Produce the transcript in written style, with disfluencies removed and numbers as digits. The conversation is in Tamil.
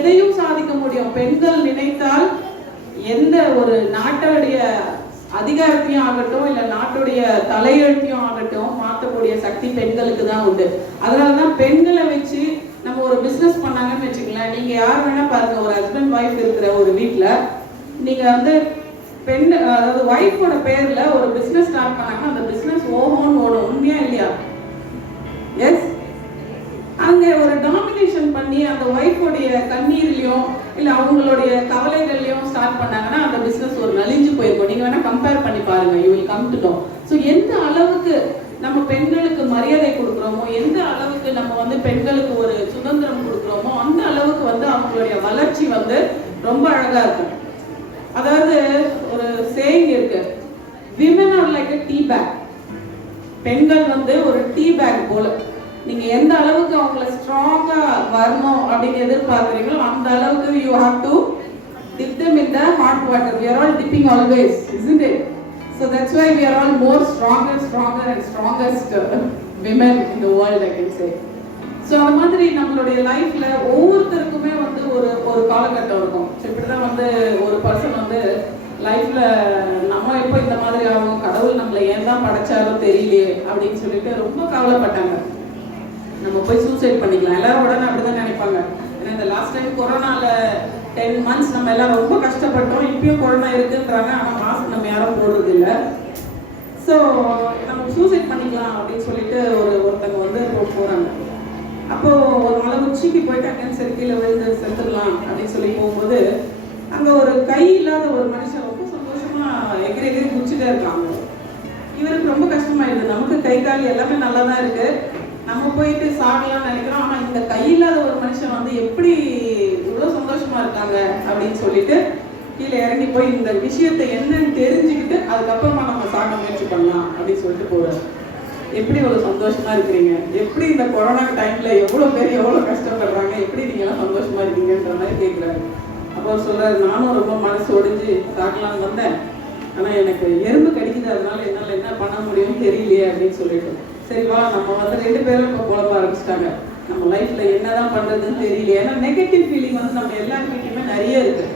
எதையும் சாதிக்க முடியும். பெண்கள் நினைத்தால் எந்த ஒரு நாட்டுடைய அதிகாரத்தையும் ஆகட்டும் இல்ல நாட்டுடைய தலையெழுத்தையும் ஆகட்டும் மாற்றக்கூடிய சக்தி பெண்களுக்கு தான் உண்டு. அதனாலதான் பெண்களை வச்சு நம்ம ஒரு பிசினஸ் பண்ணாங்கன்னு வச்சுக்கலாம். நீங்க யார் வேணா பாருங்க, ஒரு ஹஸ்பண்ட் ஒய்ஃப் இருக்கிற ஒரு வீட்டுல நீங்க வந்து பெண் அதாவது ஒய்ஃபோட பேர்ல ஒரு பிசினஸ் ஸ்டார்ட் பண்ணாங்கன்னா அந்த பிசினஸ் ஓஹோன்னு ஓடும். உண்மையா இல்லையா? எஸ். அங்க ஒரு டாமினேஷன் பண்ணி அந்த ஒய்ஃபோடைய கண்ணீர்லயும் இல்ல அவங்களுடைய கவலைகள்லயும் ஸ்டார்ட் பண்ணாங்கன்னா அந்த பிசினஸ் ஒரு நலிஞ்சு போயிருக்கும். நீங்க வேணா கம்பேர் பண்ணி பாருங்க, you will come to know. So எந்த அளவுக்கு நம்ம பெண்களுக்கு மரியாதை கொடுக்குறோமோ, எந்த அளவுக்கு நம்ம வந்து பெண்களுக்கு ஒரு சுதந்திரம் கொடுக்குறோமோ அந்த அளவுக்கு வந்து அவங்களுடைய வளர்ச்சி வந்து ரொம்ப அழகா இருக்கும். அதாவது ஒரு சேயிங் இருக்கு, women R like a tea bag. பெண்கள் வந்து ஒரு டீ பேக் போல. நீங்க எந்த அளவுக்கு அவங்கள ஸ்ட்ராங்கா வரணும் அப்படின்னு எதிர்பார்க்குறீங்களோ அந்த அளவுக்கு you have to dip them in the hot water. We are all dipping always, isn't it? So that's why we are all more stronger and strongest women in the world, I can say. So அந்த மாதிரி நம்மளுடைய லைஃப்ல ஒவ்வொருத்தருக்குமே வந்து ஒரு காலகட்டம் இருக்கும். இப்படிதான் வந்து ஒரு பர்சன் வந்து லைஃப்ல நம்ம எப்போ இந்த மாதிரி ஆகும், கடவுள் நம்மளை ஏன் தான் படைச்சாலும் தெரியலையே அப்படின்னு சொல்லிட்டு ரொம்ப கவலைப்பட்டாங்க. நம்ம போய் சூசைட் பண்ணிக்கலாம், எல்லாரும் உடனே அப்படிதான் நினைப்பாங்க. ஏன்னா இந்த லாஸ்ட் டைம் கொரோனால 10 months நம்ம எல்லாம் ரொம்ப கஷ்டப்பட்டோம். இப்பயும் கொரோனா இருக்குன்றாங்க, ஆனால் மாஸ்க் நம்ம யாரும் போடுறது இல்லை. ஸோ நம்ம சூசைட் பண்ணிக்கலாம் அப்படின்னு சொல்லிட்டு ஒருத்தங்க வந்து போகிறாங்க. அப்போ ஒரு மலை உச்சிக்கு போயிட்டாங்க, சரி கீழே விழுந்து செத்துடலாம் அப்படின்னு சொல்லி போகும்போது அங்கே ஒரு கை இல்லாத ஒரு மனுஷன் ரொம்ப சந்தோஷமா எகிரி குச்சிட்டே இருக்காங்க. இவருக்கு ரொம்ப கஷ்டமாயிடுது, நமக்கு கை கால் எல்லாமே நல்லா தான் இருக்கு, நம்ம போயிட்டு சாகலாம்னு நினைக்கிறோம், ஆனால் இந்த கை இல்லாத ஒரு மனுஷன் வந்து எப்படி இவ்வளோ சந்தோஷமா இருக்காங்க அப்படின்னு சொல்லிட்டு கீழே இறங்கி போய் இந்த விஷயத்தை என்னன்னு தெரிஞ்சுக்கிட்டு அதுக்கப்புறமா நம்ம சாக முயற்சி பண்ணலாம் அப்படின்னு சொல்லிட்டு போறாரு. எப்படி இவ்வளோ சந்தோஷமா இருக்கிறீங்க, எப்படி இந்த கொரோனா டைம்ல எவ்வளோ பேர் எவ்வளோ கஷ்டப்படுறாங்க, எப்படி நீங்களாம் சந்தோஷமா இருக்கீங்கன்ற மாதிரி கேட்குறாரு. அப்போ அவர் சொல்றாரு, நானும் ரொம்ப மனசு ஒடிஞ்சு சாக்கலான்னு வந்தேன், ஆனால் எனக்கு எறும்பு கடிக்குது, அதனால என்னால் என்ன பண்ண முடியும்னு தெரியலையே அப்படின்னு சொல்லிட்டு, சரி வா நம்ம வந்து 2 பேரும் இப்போ குழப்ப ஆரம்பிச்சிட்டாங்க, நம்ம லைஃப்ல என்னதான் பண்றதுன்னு தெரியலையே. ஏன்னா நெகட்டிவ் ஃபீலிங் வந்து நம்ம எல்லாருக்கிட்டையுமே நிறைய இருக்கு.